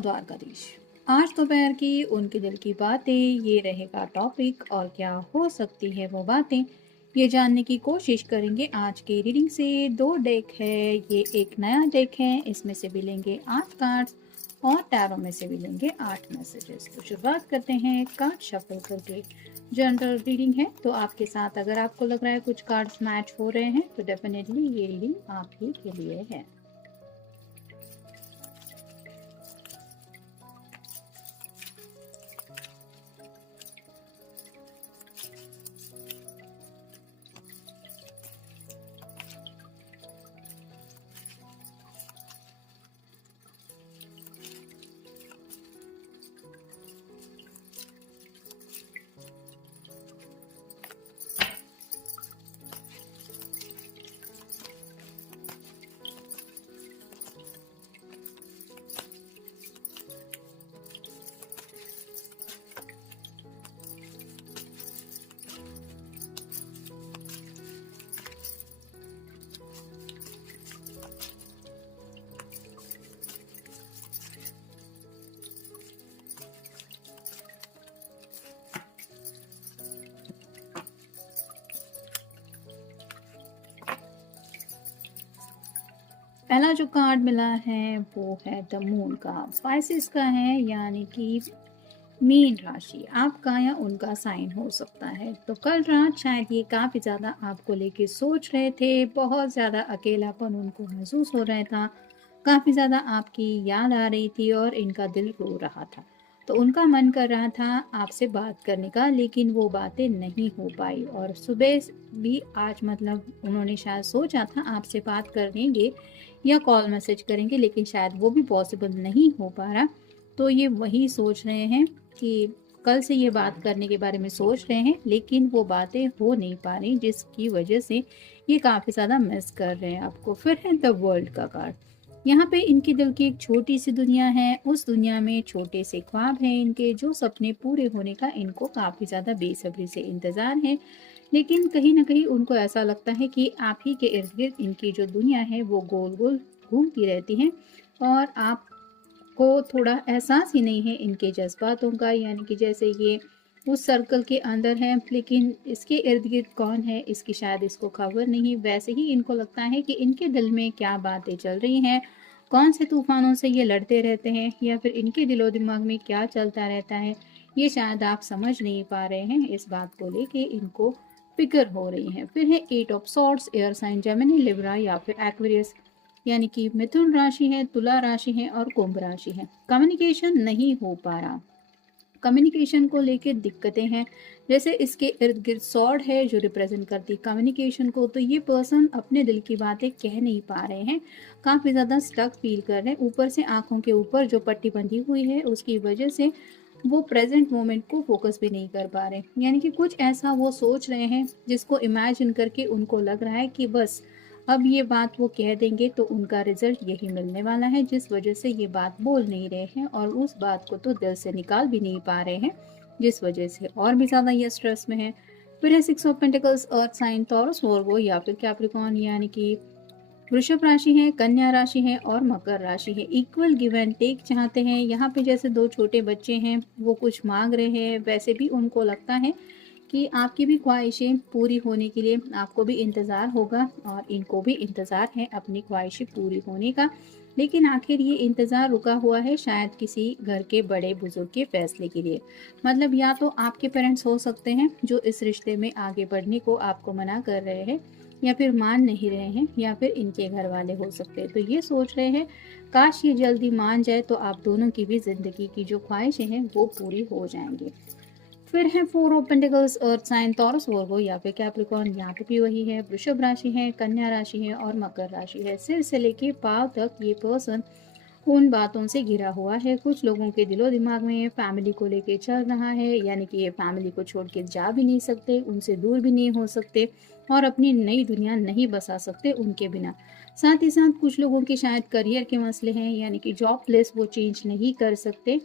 नमो द्वारकाधीश। आज दोपहर की उनके दिल की बातें, ये रहेगा टॉपिक। और क्या हो सकती है वो बातें, ये जानने की कोशिश करेंगे आज की रीडिंग से। 2 डेक है, ये एक नया डेक है। इसमें से मिलेंगे 8 कार्ड्स और टैरो में से मिलेंगे 8 मैसेजेस। तो शुरुआत करते हैं कार्ड शफल करके। जनरल रीडिंग है, तो आपके साथ अगर आपको लग रहा है कुछ कार्ड्स मैच हो रहे हैं तो डेफिनेटली ये रीडिंग आप ही के लिए है। पहला जो कार्ड मिला है वो है द मून का। स्पाइसिस का है, यानी कि मीन राशि आपका या उनका साइन हो सकता है। तो कल रात शायद ये काफ़ी ज़्यादा आपको लेके सोच रहे थे, बहुत ज़्यादा अकेलापन उनको महसूस हो रहा था, काफ़ी ज़्यादा आपकी याद आ रही थी और इनका दिल रो रहा था। तो उनका मन कर रहा था आपसे बात करने का, लेकिन वो बातें नहीं हो पाई। और सुबह भी आज मतलब उन्होंने शायद सोचा था आपसे बात करेंगे या कॉल मैसेज करेंगे, लेकिन शायद वो भी पॉसिबल नहीं हो पा रहा। तो ये वही सोच रहे हैं कि कल से ये बात करने के बारे में सोच रहे हैं, लेकिन वो बातें हो नहीं पा रही, जिसकी वजह से ये काफ़ी ज़्यादा मिस कर रहे हैं आपको। फिर है द वर्ल्ड का कार्ड। यहाँ पे इनके दिल की एक छोटी सी दुनिया है, उस दुनिया में छोटे से ख्वाब हैं इनके, जो सपने पूरे होने का इनको काफ़ी ज़्यादा बेसब्री से इंतज़ार है। लेकिन कहीं न कहीं उनको ऐसा लगता है कि आप ही के इर्द-गिर्द इनकी जो दुनिया है वो गोल-गोल घूमती रहती है और आपको थोड़ा एहसास ही नहीं है इनके जज़्बातों का, यानी कि जैसे ये उस सर्कल के अंदर है, लेकिन इसके इर्द-गिर्द कौन है इसकी शायद इसको खबर नहीं। वैसे ही इनको लगता है कि इनके दिल में क्या बातें चल रही हैं, कौन से तूफ़ानों से ये लड़ते रहते हैं, या फिर इनके दिलो-दिमाग में क्या चलता रहता है, ये शायद आप समझ नहीं पा रहे हैं। इस बात को लेके इनको फ़िक्र हो रही है। फिर है 8 of swords, air sign Gemini, Libra या फिर एक्वेरियस, यानी कि मिथुन राशि है, तुला राशि है और कुंभ राशि है। कम्युनिकेशन नहीं हो पा रहा, कम्युनिकेशन को लेके दिक्कतें हैं। जैसे इसके इर्द गिर्द सॉर्ड है जो रिप्रेजेंट करती है कम्युनिकेशन को, तो ये पर्सन अपने दिल की बातें कह नहीं पा रहे हैं, काफ़ी ज़्यादा स्टक फील कर रहे हैं। ऊपर से आंखों के ऊपर जो पट्टी बंधी हुई है उसकी वजह से वो प्रेजेंट मोमेंट को फोकस भी नहीं कर पा रहे, यानी कि कुछ ऐसा वो सोच रहे हैं जिसको इमेजिन करके उनको लग रहा है कि बस अब ये बात वो कह देंगे तो उनका रिजल्ट यही मिलने वाला है, जिस वजह से ये बात बोल नहीं रहे हैं और उस बात को तो दिल से निकाल भी नहीं पा रहे हैं, जिस वजह से और भी ज़्यादा ये स्ट्रेस में है। फिर है 6 of pentacles, earth sign Taurus, Virgo या फिर कैप्रिकॉर्न, यानी कि वृषभ राशि है, कन्या राशि है और मकर राशि है। इक्वल गिव एंड टेक चाहते हैं। यहाँ पे जैसे 2 छोटे बच्चे हैं, वो कुछ मांग रहे हैं, वैसे भी उनको लगता है कि आपकी भी ख्वाहिशें पूरी होने के लिए आपको भी इंतज़ार होगा और इनको भी इंतज़ार है अपनी ख्वाहिशें पूरी होने का। लेकिन आखिर ये इंतज़ार रुका हुआ है शायद किसी घर के बड़े बुजुर्ग के फैसले के लिए। मतलब या तो आपके पेरेंट्स हो सकते हैं जो इस रिश्ते में आगे बढ़ने को आपको मना कर रहे हैं, या फिर मान नहीं रहे हैं, या फिर इनके घर वाले हो सकते हैं। तो ये सोच रहे हैं काश ये जल्दी मान जाए तो आप दोनों की भी ज़िंदगी की जो ख्वाहिशें हैं वो पूरी हो जाएंगी। फिर है 4 of pentacles, earth sign Taurus, Virgo या फिर कैप्रिकॉर्न, यहाँ पे भी वही है। वृषभ राशि है, कन्या राशि है और मकर राशि है। सिर से लेके पाँव तक ये पर्सन उन बातों से घिरा हुआ है। कुछ लोगों के दिलो दिमाग में फैमिली को लेके चल रहा है, यानी कि ये फैमिली को छोड़ के जा भी नहीं सकते, उनसे दूर भी नहीं हो सकते और अपनी नई दुनिया नहीं बसा सकते उनके बिना। साथ ही साथ कुछ लोगों के शायद करियर के मसले हैं, यानी कि जॉब प्लेस वो चेंज नहीं कर सकते,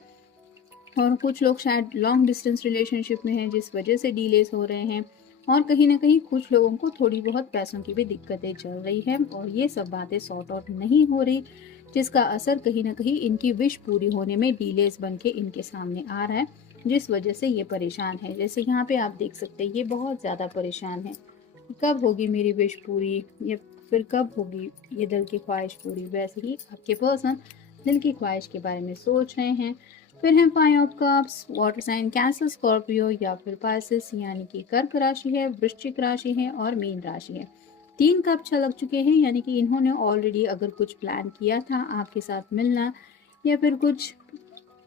और कुछ लोग शायद लॉन्ग डिस्टेंस रिलेशनशिप में हैं जिस वजह से डिलेस हो रहे हैं। और कहीं ना कहीं कुछ लोगों को थोड़ी बहुत पैसों की भी दिक्कतें चल रही है और ये सब बातें सॉर्ट आउट नहीं हो रही, जिसका असर कहीं ना कहीं इनकी विश पूरी होने में डिलेस बन के इनके सामने आ रहा है, जिस वजह से ये परेशान है। जैसे यहाँ पे आप देख सकते हैं ये बहुत ज़्यादा परेशान है, कब होगी मेरी विश पूरी या फिर कब होगी ये दिल की ख्वाहिश पूरी। वैसे ही आपके पर्सन दिल की ख्वाहिश के बारे में सोच रहे हैं। फिर है five of cups, water sign Cancer, Scorpio या फिर पाइसेस, यानी कि कर्क राशि है, वृश्चिक राशि है और मीन राशि है। 3 कप छलक चुके हैं, यानी कि इन्होंने ऑलरेडी अगर कुछ प्लान किया था आपके साथ मिलना या फिर कुछ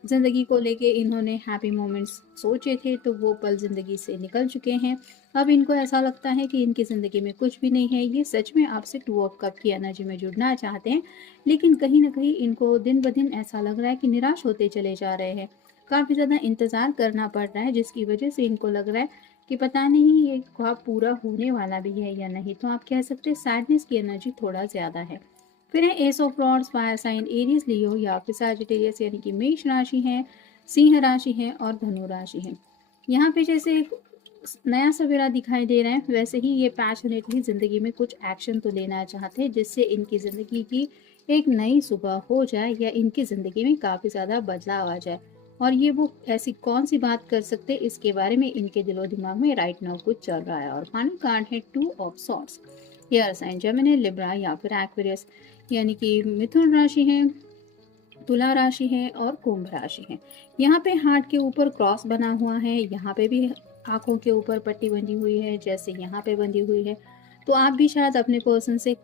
ज़िंदगी को लेके इन्होंने हैप्पी मोमेंट्स सोचे थे, तो वो पल ज़िंदगी से निकल चुके हैं। अब इनको ऐसा लगता है कि इनकी ज़िंदगी में कुछ भी नहीं है। ये सच में आपसे 2 ऑफ कप की एनर्जी में जुड़ना चाहते हैं, लेकिन कहीं न कहीं इनको दिन ब दिन ऐसा लग रहा है कि निराश होते चले जा रहे हैं। काफ़ी ज़्यादा इंतज़ार करना पड़ रहा है, जिसकी वजह से इनको लग रहा है कि पता नहीं ये ख्वाब पूरा होने वाला भी है या नहीं। तो आप कह सकते हैं सैडनेस की एनर्जी थोड़ा ज़्यादा है। फिर है ace of rods, fire sign Aries, Leo या फिर सैजिटेरियस, यानी कि मेष राशि है, सिंह राशि है और धनु राशि है। यहाँ पे जैसे एक नया सवेरा दिखाई दे रहा है, वैसे ही ये पैशनेटली ज़िंदगी में कुछ एक्शन तो लेना चाहते हैं, जिससे इनकी ज़िंदगी की एक नई सुबह हो जाए या इनकी ज़िंदगी में काफ़ी ज़्यादा बदलाव आ जाए। और ये वो ऐसी कौन सी बात कर सकते हैं, इसके बारे में इनके दिलो दिमाग में राइट नाउ कुछ चल रहा है। और फाइनल कार्ड है 2 of swords, air sign Gemini, Libra या फिर एक्वेरियस, यानी कि मिथुन राशि है, तुला राशि है और कुंभ राशि है। यहाँ पे हार्ट के ऊपर क्रॉस बना हुआ है, यहाँ पे भी आंखों के ऊपर पट्टी बंधी हुई है जैसे यहाँ पे बंधी हुई है। तो आप भी शायद अपने पर्सन से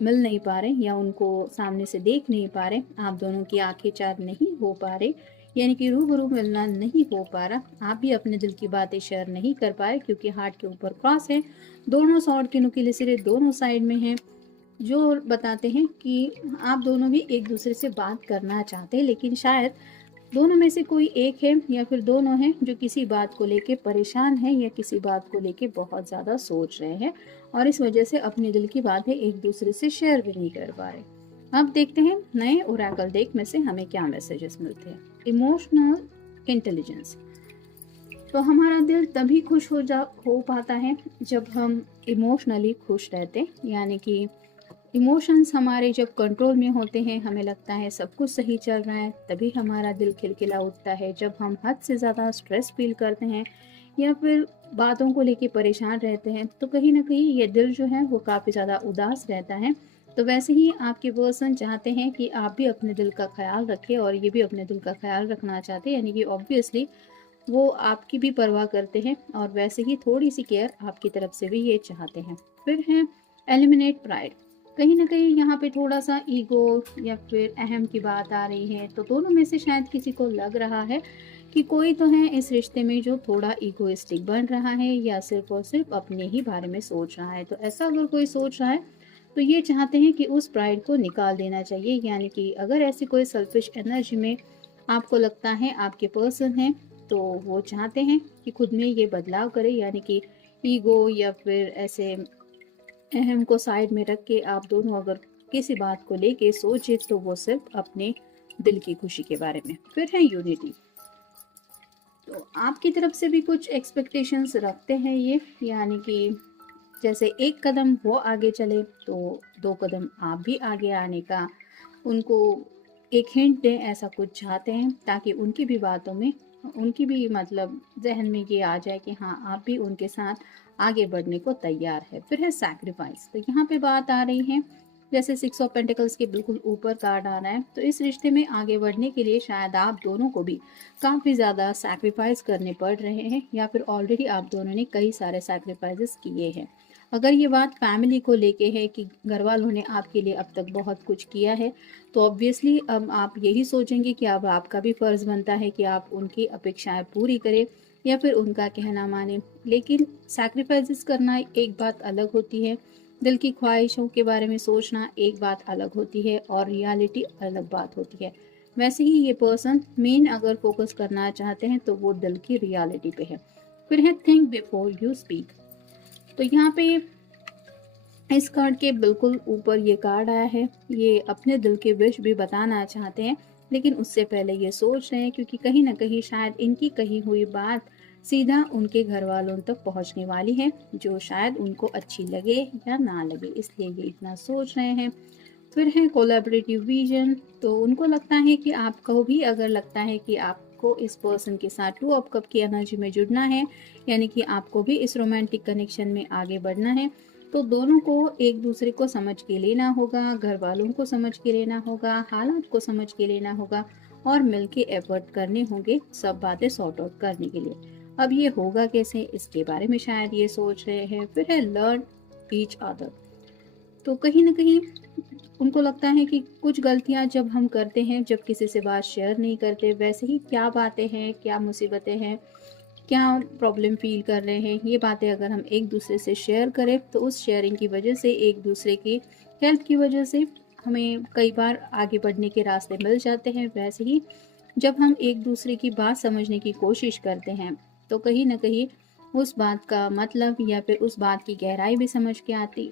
मिल नहीं पा रहे या उनको सामने से देख नहीं पा रहे, आप दोनों की आंखें चार नहीं हो पा रहे, यानी कि रूबरू मिलना नहीं हो पा रहा। आप भी अपने दिल की बातें शेयर नहीं कर पाए क्योंकि हार्ट के ऊपर क्रॉस है, दोनों सॉर्ड के नुकीले सिरे दोनों साइड में हैं, जो बताते हैं कि आप दोनों भी एक दूसरे से बात करना चाहते हैं, लेकिन शायद दोनों में से कोई एक है या फिर दोनों हैं जो किसी बात को लेके परेशान है या किसी बात को लेके बहुत ज़्यादा सोच रहे हैं और इस वजह से अपने दिल की बातें एक दूसरे से शेयर भी नहीं कर पा रहे। अब देखते हैं नए ओरेकल डेक में से हमें क्या मैसेजेस मिलते हैं। इमोशनल इंटेलिजेंस, तो हमारा दिल तभी खुश हो पाता है जब हम इमोशनली खुश रहते, यानी कि इमोशंस हमारे जब कंट्रोल में होते हैं, हमें लगता है सब कुछ सही चल रहा है, तभी हमारा दिल खिलखिला उठता है। जब हम हद से ज़्यादा स्ट्रेस फील करते हैं या फिर बातों को लेके परेशान रहते हैं, तो कहीं ना कहीं ये दिल जो है वो काफ़ी ज़्यादा उदास रहता है। तो वैसे ही आपके पर्सन चाहते हैं कि आप भी अपने दिल का ख्याल रखें और ये भी अपने दिल का ख्याल रखना चाहते हैं, यानी कि ऑब्वियसली वो आपकी भी परवाह करते हैं और वैसे ही थोड़ी सी केयर आपकी तरफ से भी ये चाहते हैं। फिर है एलिमिनेट प्राइड, कहीं ना कहीं यहाँ पे थोड़ा सा ईगो या फिर अहम की बात आ रही है। तो दोनों में से शायद किसी को लग रहा है कि कोई तो है इस रिश्ते में जो थोड़ा ईगोइस्टिक बन रहा है या सिर्फ और सिर्फ अपने ही बारे में सोच रहा है। तो ऐसा अगर कोई सोच रहा है तो ये चाहते हैं कि उस प्राइड को निकाल देना चाहिए, यानी कि अगर ऐसी कोई सेल्फिश एनर्जी में आपको लगता है आपके पर्सन है, तो वो चाहते हैं कि खुद में ये बदलाव करे, यानी कि ईगो या फिर ऐसे अहम को साइड में रख के आप दोनों अगर किसी बात को लेके सोचे तो वो सिर्फ अपने दिल की खुशी के बारे में। फिर है यूनिटी, तो आपकी तरफ से भी कुछ एक्सपेक्टेशंस रखते हैं ये, यानी कि जैसे एक कदम वो आगे चले तो 2 कदम आप भी आगे आने का उनको एक हिंट दें, ऐसा कुछ चाहते हैं ताकि उनकी भी बातों में उनकी भी मतलब जहन में ये आ जाए कि हाँ आप भी उनके साथ आगे बढ़ने को तैयार है। फिर है सैक्रिफाइस, तो यहाँ पे बात आ रही है जैसे 6 ऑफ पेंटिकल्स के बिल्कुल ऊपर कार्ड आ रहा है, तो इस रिश्ते में आगे बढ़ने के लिए शायद आप दोनों को भी काफ़ी ज़्यादा सैक्रिफाइस करने पड़ रहे हैं या फिर ऑलरेडी आप दोनों ने कई सारे सैक्रिफाइसेस किए हैं। अगर ये बात फैमिली को लेके है कि घर वालों ने आपके लिए अब तक बहुत कुछ किया है, तो ऑब्वियसली अब आप यही सोचेंगे कि अब आपका भी फ़र्ज़ बनता है कि आप उनकी अपेक्षाएं पूरी करें या फिर उनका कहना माने। लेकिन सैक्रिफाइसेस करना एक बात अलग होती है, दिल की ख्वाहिशों के बारे में सोचना एक बात अलग होती है और रियलिटी अलग बात होती है। वैसे ही ये पर्सन मेन अगर फोकस करना चाहते हैं तो वो दिल की रियलिटी पे है। फिर है थिंक बिफोर यू स्पीक, तो यहाँ पे इस कार्ड के बिल्कुल ऊपर ये कार्ड आया है, ये अपने दिल के विश भी बताना चाहते हैं, लेकिन उससे पहले ये सोच रहे हैं क्योंकि कहीं ना कहीं शायद इनकी कही हुई बात सीधा उनके घर वालों तक पहुंचने वाली है, जो शायद उनको अच्छी लगे या ना लगे, इसलिए ये इतना सोच रहे हैं। फिर है कोलैबोरेटिव विजन, तो उनको लगता है कि आपको भी अगर लगता है कि आपको इस पर्सन के साथ टू ऑफ कप की एनर्जी में जुड़ना है, यानी कि आपको भी इस रोमांटिक कनेक्शन में आगे बढ़ना है, तो दोनों को एक दूसरे को समझ के लेना होगा, घर वालों को समझ के लेना होगा, हालात को समझ के लेना होगा और मिलके एफर्ट करने होंगे सब बातें सॉर्ट आउट करने के लिए। अब ये होगा कैसे, इसके बारे में शायद ये सोच रहे हैं। फिर है लर्न ईच अदर, तो कहीं ना कहीं उनको लगता है कि कुछ गलतियां जब हम करते हैं, जब किसी से बात शेयर नहीं करते, वैसे ही क्या बातें हैं, क्या मुसीबतें हैं, क्या प्रॉब्लम फील कर रहे हैं, ये बातें अगर हम एक दूसरे से शेयर करें तो उस शेयरिंग की वजह से, एक दूसरे की हेल्प की वजह से हमें कई बार आगे बढ़ने के रास्ते मिल जाते हैं। वैसे ही जब हम एक दूसरे की बात समझने की कोशिश करते हैं तो कहीं ना कहीं उस बात का मतलब या फिर उस बात की गहराई भी समझ के आती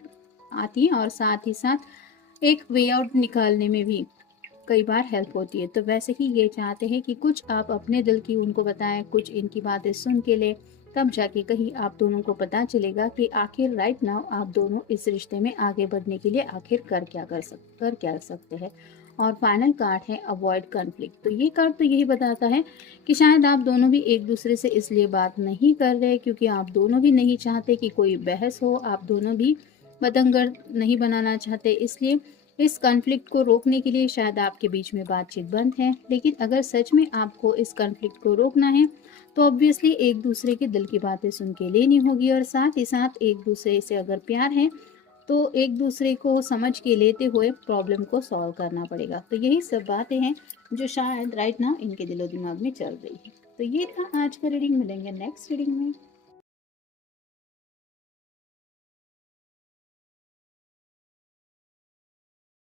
आती है और साथ ही साथ एक वे आउट निकालने में भी कई बार हेल्प होती है। तो वैसे ही ये चाहते हैं कि कुछ आप अपने दिल की उनको बताएं, कुछ इनकी बातें सुन के ले, तब जाके कहीं आप दोनों को पता चलेगा कि आखिर राइट नाउ आप दोनों इस रिश्ते में आगे बढ़ने के लिए आखिर कर क्या सकते हैं। और फाइनल कार्ड है अवॉइड कन्फ्लिक्ट, तो ये कार्ड तो यही बताता है कि शायद आप दोनों भी एक दूसरे से इसलिए बात नहीं कर रहे क्योंकि आप दोनों भी नहीं चाहते कि कोई बहस हो, आप दोनों भी बतंगड़ नहीं बनाना चाहते, इसलिए इस कॉन्फ्लिक्ट को रोकने के लिए शायद आपके बीच में बातचीत बंद है। लेकिन अगर सच में आपको इस कॉन्फ्लिक्ट को रोकना है तो ऑब्वियसली एक दूसरे के दिल की बातें सुन के लेनी होगी और साथ ही साथ एक दूसरे से अगर प्यार है तो एक दूसरे को समझ के लेते हुए प्रॉब्लम को सॉल्व करना पड़ेगा। तो यही सब बातें हैं जो शायद राइट नाउ इनके दिलो दिमाग में चल रही है। तो ये था आज का रीडिंग, मिलेंगे नेक्स्ट रीडिंग में।